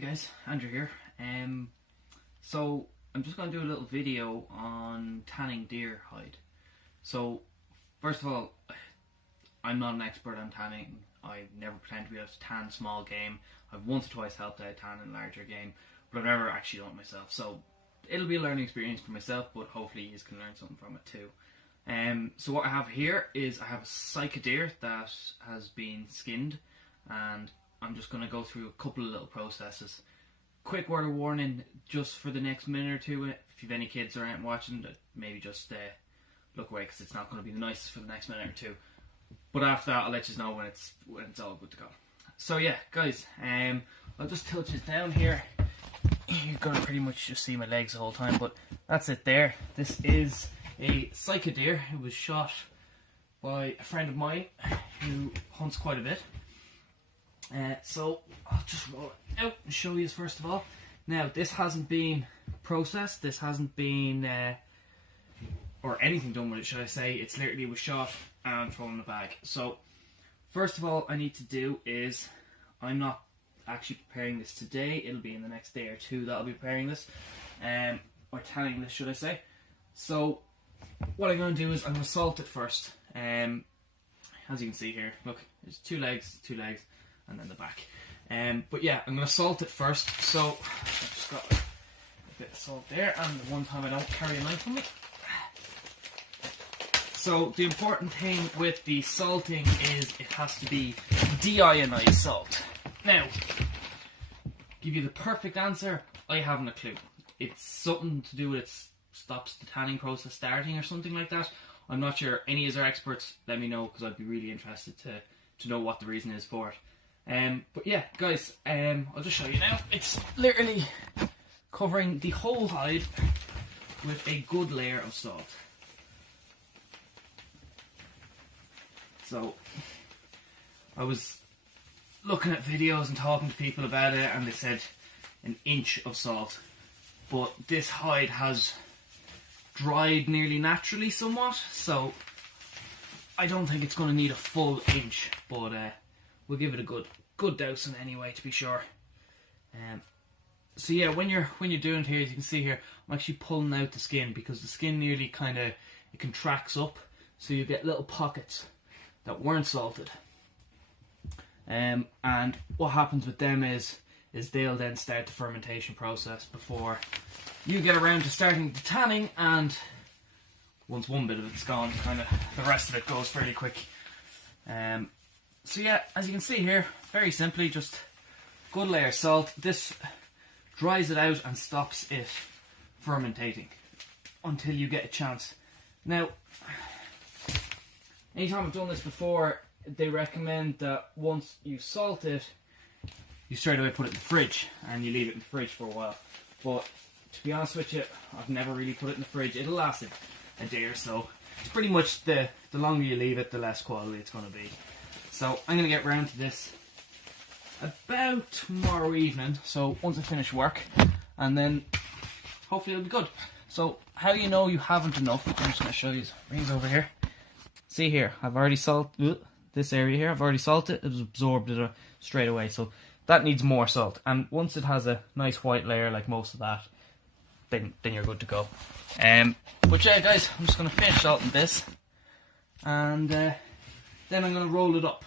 Hey guys, Andrew here. So I'm just going to do a little video on tanning deer hide. So first of all, I'm not an expert on tanning. I never pretend to be able to tan small game. I've once or twice helped out tanning larger game, but I've never actually done it myself. So it'll be a learning experience for myself, but hopefully you can learn something from it too. So what I have here is I have a Sika Deer that has been skinned, and I'm just going to go through a couple of little processes. Quick word of warning, just for the next minute or two, if you've any kids around watching, maybe just look away, because it's not going to be the nicest for the next minute or two. But after that, I'll let you know when it's all good to go. So yeah, guys, I'll just tilt this down here. You're going to pretty much just see my legs the whole time, but that's it there. This is a Sika Deer. It was shot by a friend of mine who hunts quite a bit. So I'll just roll it out and show you this first of all. Now, this hasn't been processed, this hasn't been or anything done with it, should I say. It's literally was shot and thrown in the bag. So first of all I need to do is, I'm not actually preparing this today, it'll be in the next day or two that I'll be preparing this, or tanning this, should I say. So what I'm going to do is I'm going to salt it first. As you can see here, look, there's two legs, and then the back. But yeah, I'm going to salt it first. So I've just got a bit of salt there, and the one time I don't carry a knife on me. So the important thing with the salting is it has to be deionized salt. Now, give you the perfect answer, I haven't a clue. It's something to do with it stops the tanning process starting or something like that. I'm not sure. Any of our experts, let me know, because I'd be really interested to know what the reason is for it. But yeah, guys, I'll just show you now. It's literally covering the whole hide with a good layer of salt. So I was looking at videos and talking to people about it, and they said an inch of salt, but this hide has dried nearly naturally somewhat, so I don't think it's going to need a full inch, but we'll give it a good dousing anyway, to be sure. So yeah, when you're doing it here, as you can see here, I'm actually pulling out the skin, because the skin nearly it contracts up, so you get little pockets that weren't salted. And what happens with them is they'll then start the fermentation process before you get around to starting the tanning, and once one bit of it's gone, the rest of it goes fairly quick. So yeah, as you can see here, very simply, just good layer of salt. This dries it out and stops it fermentating until you get a chance. Now, anytime I've done this before, they recommend that once you salt it, you straight away put it in the fridge, and you leave it in the fridge for a while. But to be honest with you, I've never really put it in the fridge. It'll last a day or so. It's pretty much the longer you leave it, the less quality it's going to be. So I'm going to get round to this about tomorrow evening, so once I finish work, and then hopefully it'll be good. So how you know you haven't enough, I'm just going to show you. Rings over here. See here, I've already salted this area here. I've already salted it. It's absorbed it straight away, so that needs more salt. And once it has a nice white layer like most of that, then you're good to go. But yeah, guys, I'm just going to finish salting this, and then I'm going to roll it up.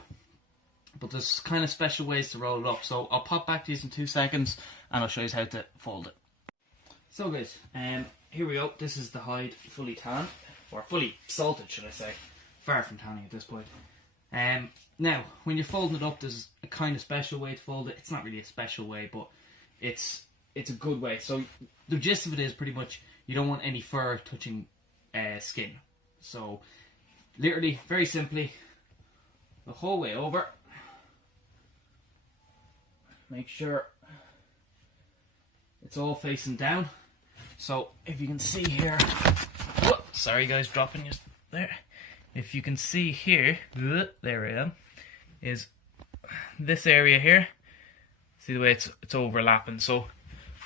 But there's kind of special ways to roll it up, so I'll pop back to these in 2 seconds, and I'll show you how to fold it. So guys, here we go. This is the hide fully tanned, or fully salted, should I say. Far from tanning at this point. Now, when you're folding it up, there's a kind of special way to fold it. It's not really a special way, but it's a good way. So the gist of it is pretty much you don't want any fur touching skin. So literally, very simply, the whole way over. Make sure it's all facing down. So if you can see here, whoop, sorry guys, dropping just there. If you can see here, there I am, is this area here. See the way it's overlapping. So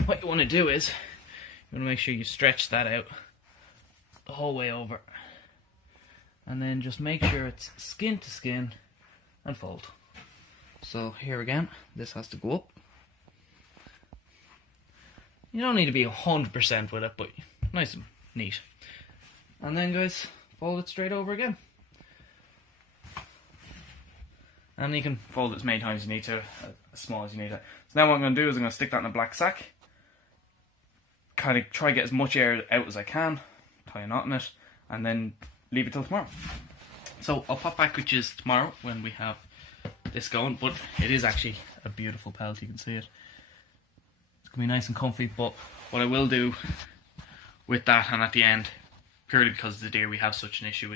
what you want to do is you want to make sure you stretch that out the whole way over, and then just make sure it's skin to skin and fold. So here again, this has to go up, You don't need to be 100% with it, but nice and neat. And then guys, fold it straight over again. And you can fold it as many times as you need to, as small as you need it. So now what I'm going to do is I'm going to stick that in a black sack. Kind of try to get as much air out as I can, tie a knot in it, and then leave it till tomorrow. So I'll pop back with you tomorrow when we have this going, but it is actually a beautiful pelt, you can see it. It's going to be nice and comfy, but what I will do with that and at the end, purely because of the deer, we have such an issue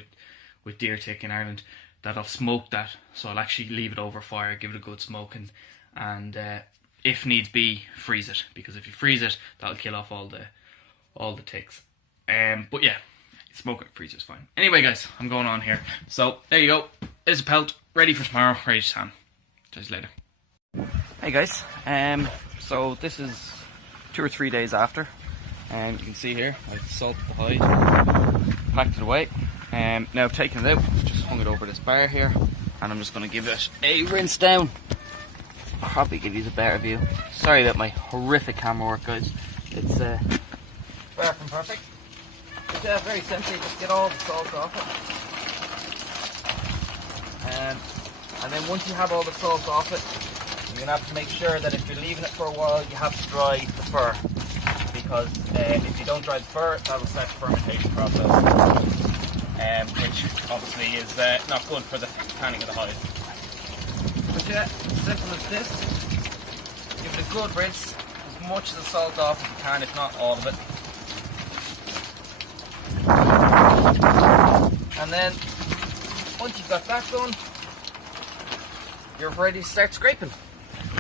with deer tick in Ireland, that I'll smoke that, so I'll actually leave it over fire, give it a good smoking, and if needs be, freeze it, because if you freeze it, that'll kill off all the ticks. But yeah, smoke it, freeze it's fine. Anyway guys, I'm going on here. So there you go. There's a pelt, ready for tomorrow, ready to tan. See you later. Hey guys, so this is 2 or 3 days after, and you can see here, I've salted the hide, packed it away. Now I've taken it out, just hung it over this bar here, and I'm just going to give it a rinse down. I'll probably give you the better view. Sorry about my horrific camera work guys. It's far from perfect. But very simply, just get all the salt off it. And then once you have all the salt off it, you're going to have to make sure that if you're leaving it for a while, you have to dry the fur. Because if you don't dry the fur, that'll start the fermentation process. Which obviously is not good for the tanning of the hide. But yeah, simple as this. Give it a good rinse, as much of the salt off as you can, if not all of it. And then, once you've got that done, you're ready to start scraping.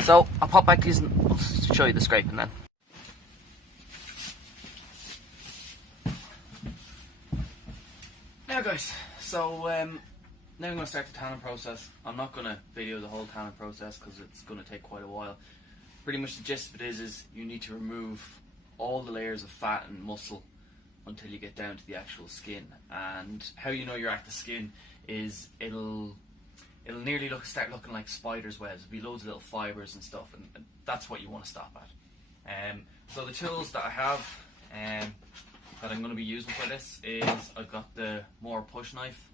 So, I'll pop back these and I'll show you the scraping then. Now guys, so now I'm going to start the tanning process. I'm not going to video the whole tanning process because it's going to take quite a while. Pretty much the gist of it is you need to remove all the layers of fat and muscle until you get down to the actual skin. And how you know you're at the skin is it'll nearly start looking like spider's webs. There'll be loads of little fibres and stuff, and that's what you want to stop at. So the tools that I have that I'm going to be using for this is I've got the more push knife.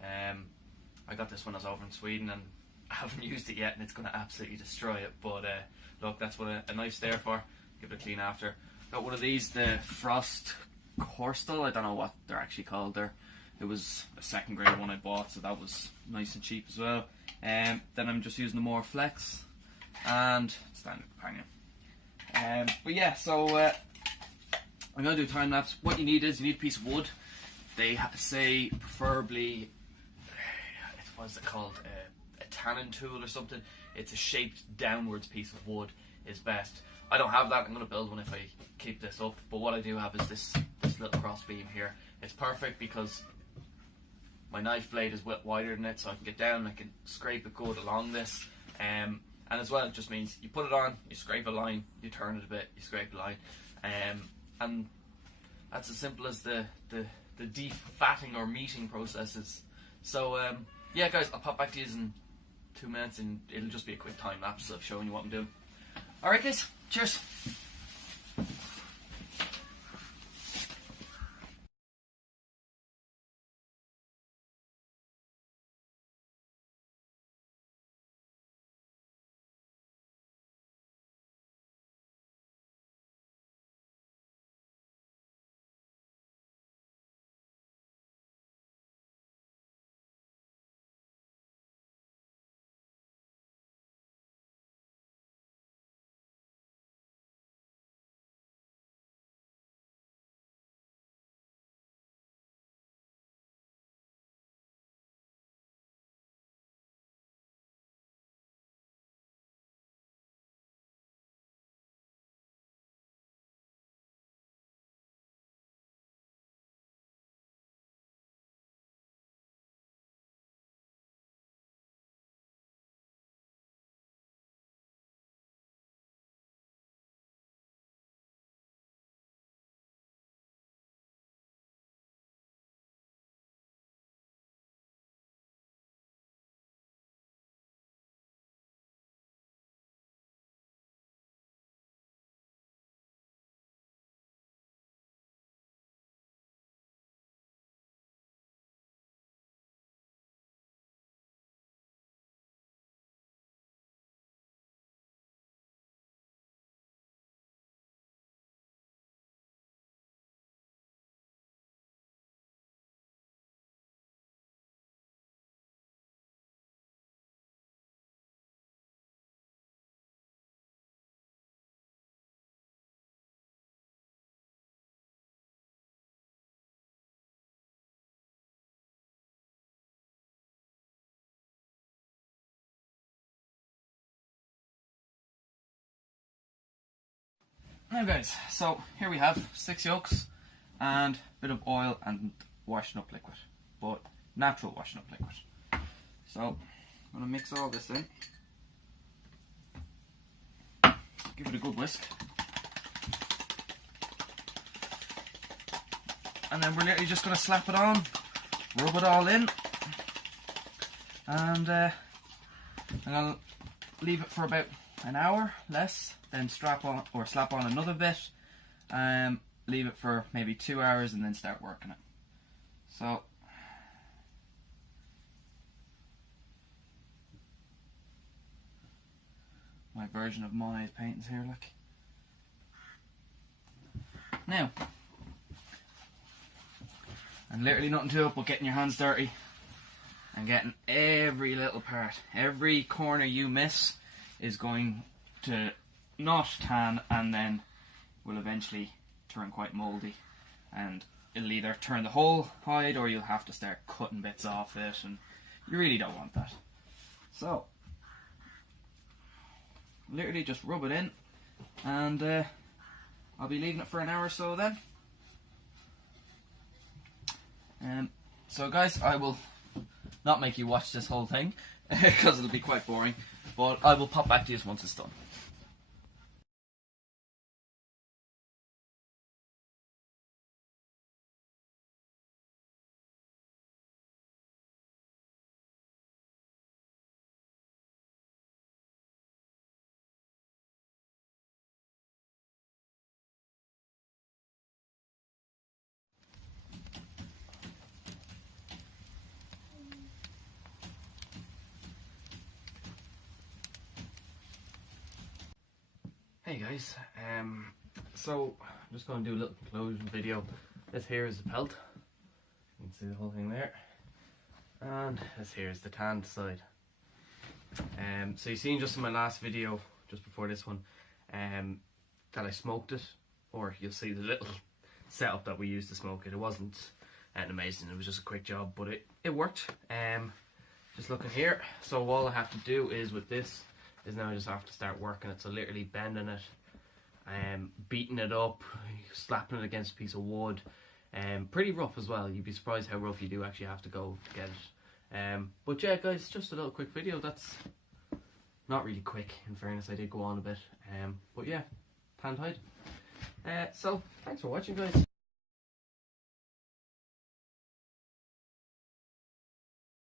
I got this when I was over in Sweden and I haven't used it yet, and it's going to absolutely destroy it, but look, that's what a knife's there for. Give it a clean after. Got one of these, the Frost Corstal, I don't know what they're actually called there. It was a second grade one I bought, so that was nice and cheap as well. Then I'm just using the more Flex and standard companion. But yeah, so I'm going to do a time lapse. What you need is, you need a piece of wood. They say preferably, what's it called, a tannin tool or something. It's a shaped downwards piece of wood is best. I don't have that. I'm going to build one if I keep this up. But what I do have is this little cross beam here. It's perfect because my knife blade is wider than it, so I can get down and I can scrape it good along this. And as well, it just means you put it on, you scrape a line, you turn it a bit, you scrape a line. And that's as simple as the defatting or meating processes. So yeah guys, I'll pop back to you in 2 minutes and it'll just be a quick time lapse of showing you what I'm doing. Alright guys, cheers! Now guys, so here we have 6 yolks and a bit of oil and washing up liquid, but natural washing up liquid. So I'm going to mix all this in, give it a good whisk, and then we're literally just going to slap it on, rub it all in, and I'm going to leave it for about an hour, less, then slap on another bit, leave it for maybe 2 hours and then start working it. So my version of Monet's paintings here, look. Now, and literally nothing to it but getting your hands dirty and getting every little part, every corner you miss is going to not tan and then will eventually turn quite mouldy, and it'll either turn the whole hide or you'll have to start cutting bits off it, and you really don't want that. So literally just rub it in, and I'll be leaving it for an hour or so then. So guys, I will not make you watch this whole thing because it'll be quite boring, but I will pop back to you once it's done. Hey guys, so I'm just going to do a little conclusion video. This here is the pelt, you can see the whole thing there, and this here is the tanned side. So you've seen just in my last video, just before this one, that I smoked it, or you'll see the little setup that we used to smoke it. It wasn't amazing, it was just a quick job, but it worked. Just looking here, so all I have to do is with this is now I just have to start working it, so literally bending it, beating it up, slapping it against a piece of wood, pretty rough as well. You'd be surprised how rough you do actually have to go to get it. But yeah guys, just a little quick video. That's not really quick, in fairness, I did go on a bit, but yeah, tanned hide. So thanks for watching guys.